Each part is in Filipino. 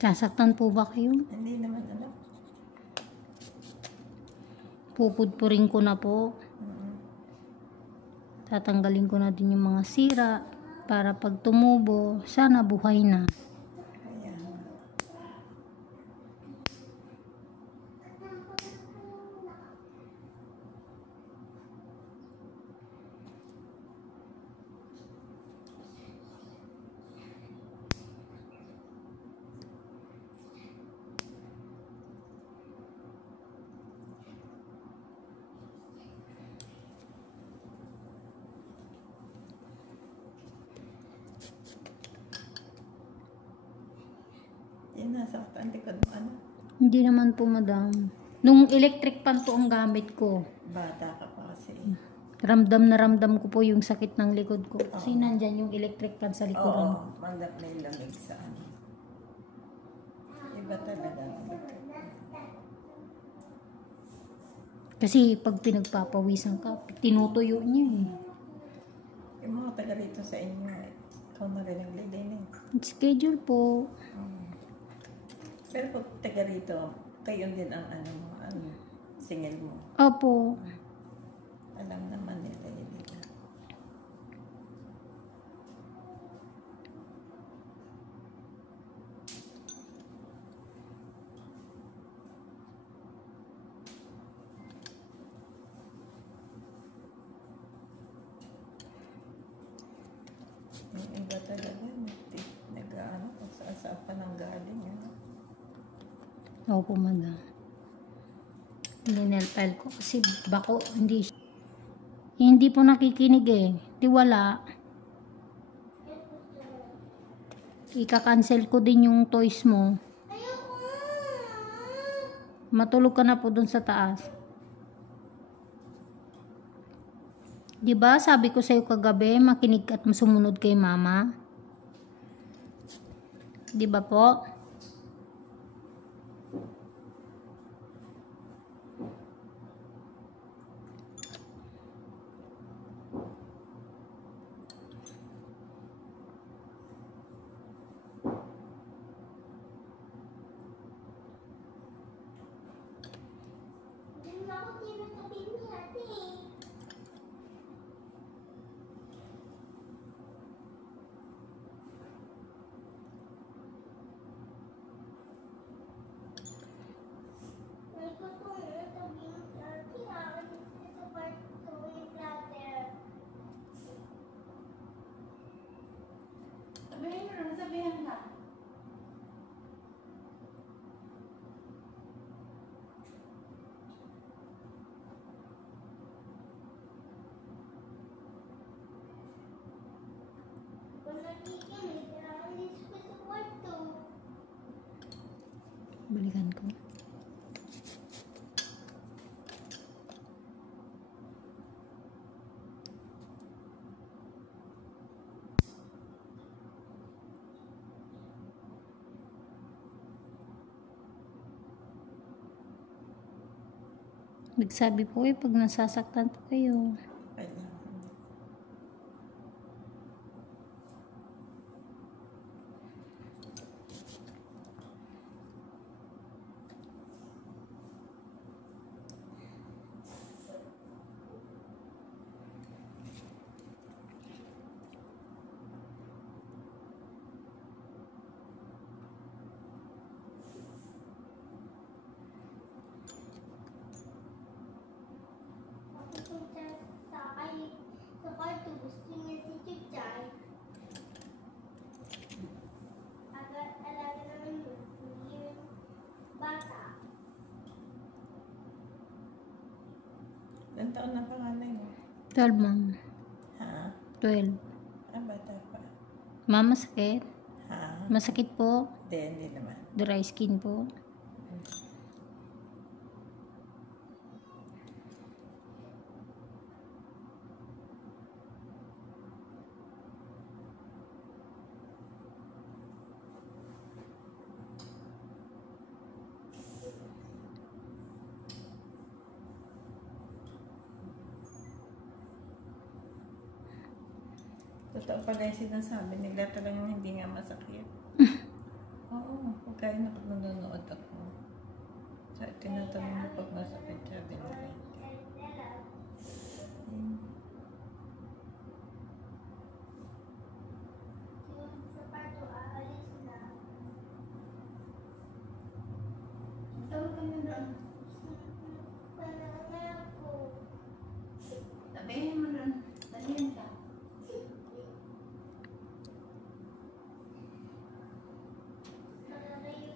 Sasaktan po ba kayo? Hindi naman alam. Pupudpurin ko na po. Tatanggalin ko na din yung mga sira para pag tumubo, sana buhay na. Ayan. Yan, nasaktan likod mo, ano? Hindi naman po, madam. Nung electric pan po ang gamit ko, Bata ka pa kasi. ramdam na ramdam ko po yung sakit ng likod ko. Kasi nandyan yung electric pan sa likuran. Oo, mandap na yung lamig sa ano. Iba talaga. Kasi pag pinagpapawisan ka, tinutuyo niya eh. Yung mga taga rito sa inyo, ikaw na rin ang lidinig. Schedule po. Pero pag taga rito, kayo din ang singil mo. Opo. Alam naman nila yun. Yung iba talaga, nag-ano, kung saan pa nang galing. Opo, madam. Ninel-file ko kasi bako, hindi po nakikinig eh. Di wala. Ika-cancel ko din yung toys mo. Matulog ka na po dun sa taas. Di ba sabi ko sa'yo kagabi, makinig at sumunod kay mama? Di ba po? Sabihan ka. Balikan ko. Nagsabi po eh, pag nasasaktan po kayo. Sa kwarto, gusto niya si Chuchay. Alaga naman yung bata. Ilan taon na panganay mo? 12, ma'am. Ha? 12. Bata pa. Ma'am, masakit? Ha? Masakit po? Hindi naman. Dry skin po? Totoo pala yung sinasabi nila, talagang hindi nga masakit. Oo. Oo, pagkain ako nanonood ako. Sa tinatanong mo pag masakit, sabi nila. Yung sapato aalis na. Tawag kami doon. Banana ko. Tabihin mo doon. Tabihin ka. Nakarayo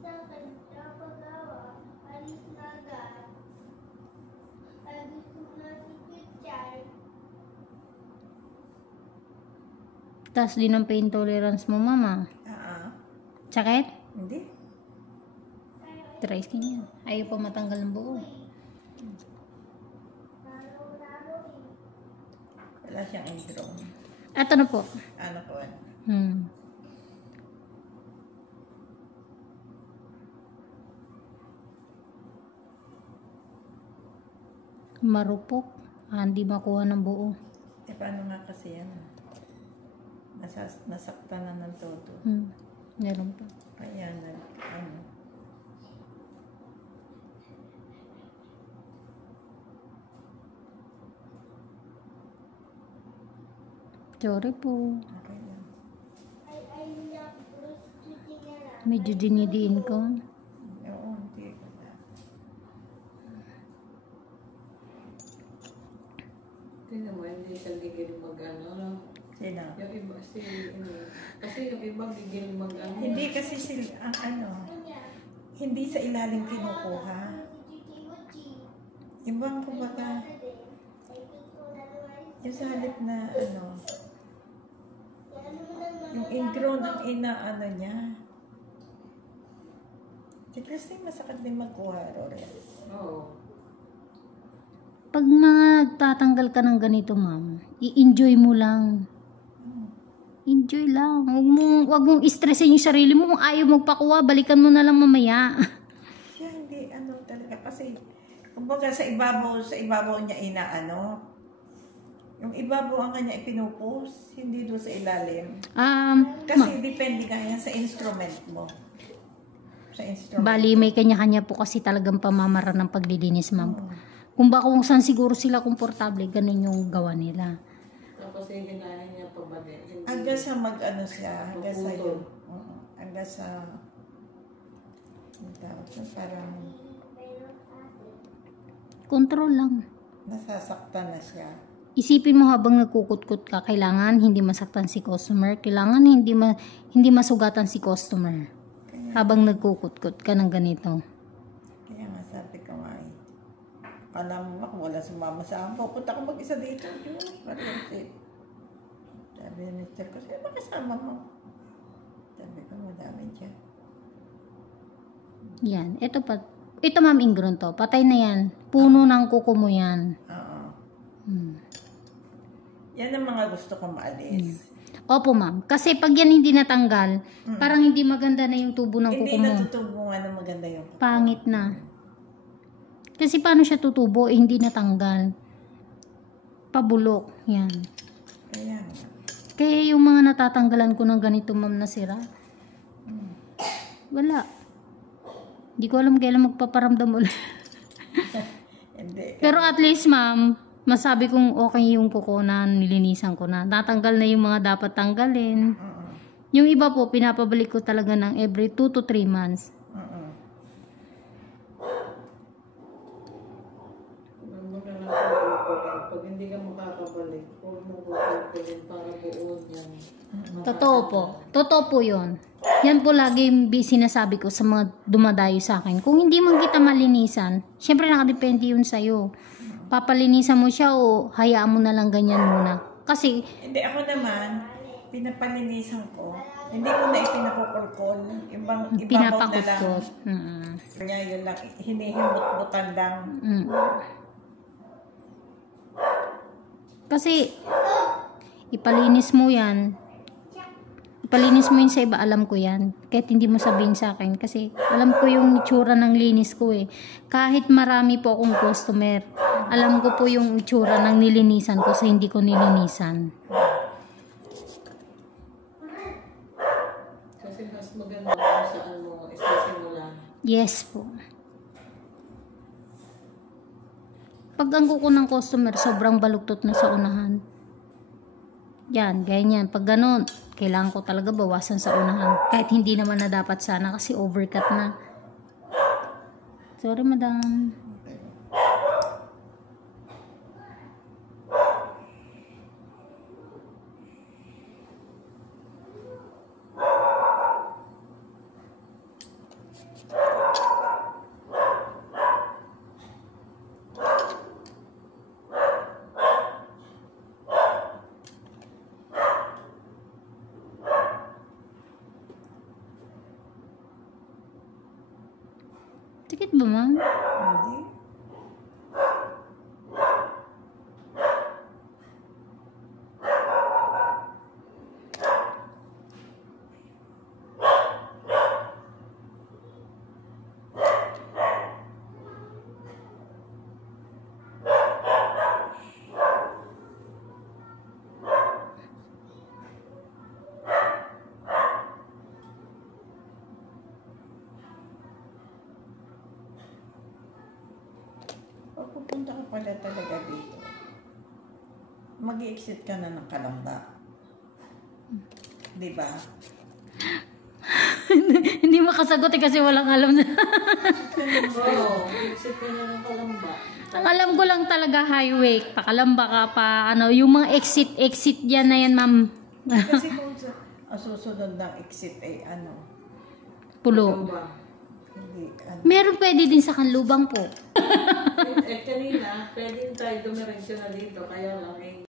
sa kanya pagawa. Alis na agad. Ay gusto na si Kuchay. Taas din ang pain tolerance mo, mama. Sakit? Hindi. Dry skin yan. Ayaw pa matanggal ng buo. Lalo-lalo Wala siyang ingrown. At ano po? Ano po? Marupok. Hindi makuha ng buo. Eh, paano nga kasi yan? Nasaktan na ng todo. Meron pa. Kaya ano. Sorry po. Okay lang. I love Bruce Tutingala. Medyo dinidiin ko. Oo, hindi ko na. Tingnan mo, hindi siya gigil mag-ano, no? Sino? Yung iba, kasi yung iba gigil mag-ano. Hindi kasi sila, ang ano, hindi sa ilalim kinukuha. Ibang kumbaga, yung sa halip na ano, yung ingrown ang inaano niya. Si Christine, masakit din magkuha, Rory. Oo. Pag mga tatanggal ka ng ganito, ma'am, i-enjoy mo lang. Enjoy lang. Huwag mong i-stressin yung sarili mo. Kung ayaw magpakuha, balikan mo na lang mamaya. Siya hindi ano talaga kasi kumbaga sa ibabaw niya inaano. Yung ibabaw ang kanya ipinupus, hindi doon sa ilalim. Kasi depende nga yan sa instrument mo. Sa instrument. Bali, may kanya-kanya po kasi talagang pamamara ng paglilinis, ma'am. Kung saan siguro sila komportable, ganun yung gawa nila. Tapos yung ginaya niya pabalik. Hanggang sa mag-ano siya, hanggang sa yun. Hanggang sa parang Control lang. nasasaktan na siya. Isipin mo habang nagkukutkot ka, kailangan hindi masaktan si customer, kailangan hindi masugatan si customer. Habang nagkukutkot ka ng ganito. Kaya nga sabi ko nga eh. Alam mo kung wala sumama sa akin, pupunta ko mag-isa dito. Diyos, kasi sabi ni Mr. ko, sino ba kasama mo? Sabi ko, madami dyan. Yan. Ito ma'am ingrown to. Patay na yan. Puno ng kuko mo yan. Oo. Hmm. Yan ang mga gusto ko maalis. Opo ma'am. Kasi pag yan hindi natanggal, parang hindi maganda na yung tubo ng kuko Hindi mo. natutubo nga na maganda yung kuko. Pangit na. Kasi paano siya tutubo? Hindi natanggal. Pabulok. Yan. Kaya nga. Kaya yung mga natatanggalan ko ng ganito ma'am na sira, wala. Hindi ko alam kailan magpaparamdam ulit. Hindi. Pero at least ma'am, masabi kong okay yung kuko na nilinisan ko na. Natanggal na yung mga dapat tanggalin. Yung iba po, pinapabalik ko talaga ng every 2 to 3 months. Pag hindi ka makakabalik, huwag mo kukulin para buo yan. Totoo po. Totoo po yun. Yan po lagi yung sinasabi ko sa mga dumadayo sa akin. Kung hindi man kita malinisan, syempre nakadepende yun sa'yo. Papalinisan mo siya o hayaan mo na lang ganyan muna. Kasi, Hindi, ako naman, pinapalinisan ko. Hindi ko na ipinakukulkol. Ibabaw na lang. pinapakutkot. Kanya yun lang, hinihimot-butan lang. Kasi, ipalinis mo yan. Ipalinis mo yun sa iba, alam ko yan. Kahit hindi mo sabihin sa akin. Kasi, alam ko yung itsura ng linis ko eh. Kahit marami po akong customer, alam ko po yung itsura ng nilinisan ko sa hindi ko nilinisan. Kasi mas maganda kung sa Yes po. Pag ang kuko ng customer, sobrang baluktot na sa unahan. Yan, ganyan. Pag ganon, kailangan ko talaga bawasan sa unahan. Kahit hindi naman na dapat sana kasi overcut na. Sorry, madam. Sakit ba, ma'am? Hindi. Pag pupunta ka pala talaga dito, mag-exit ka na ng Kalamba. Di ba? Hindi makasagot kasi walang alam na. Oo, exit ka na ng Kalamba. Ang alam ko lang talaga highway. Pakalamba ka pa. Ano, yung mga exit dyan na yan, ma'am. Kasi kung susunod ng exit ay Pulo. Kalamba. hindi, Meron pwede din sa Kanlubang po. Kanina, pwede tayo dumiretso na dito. Kaya lang,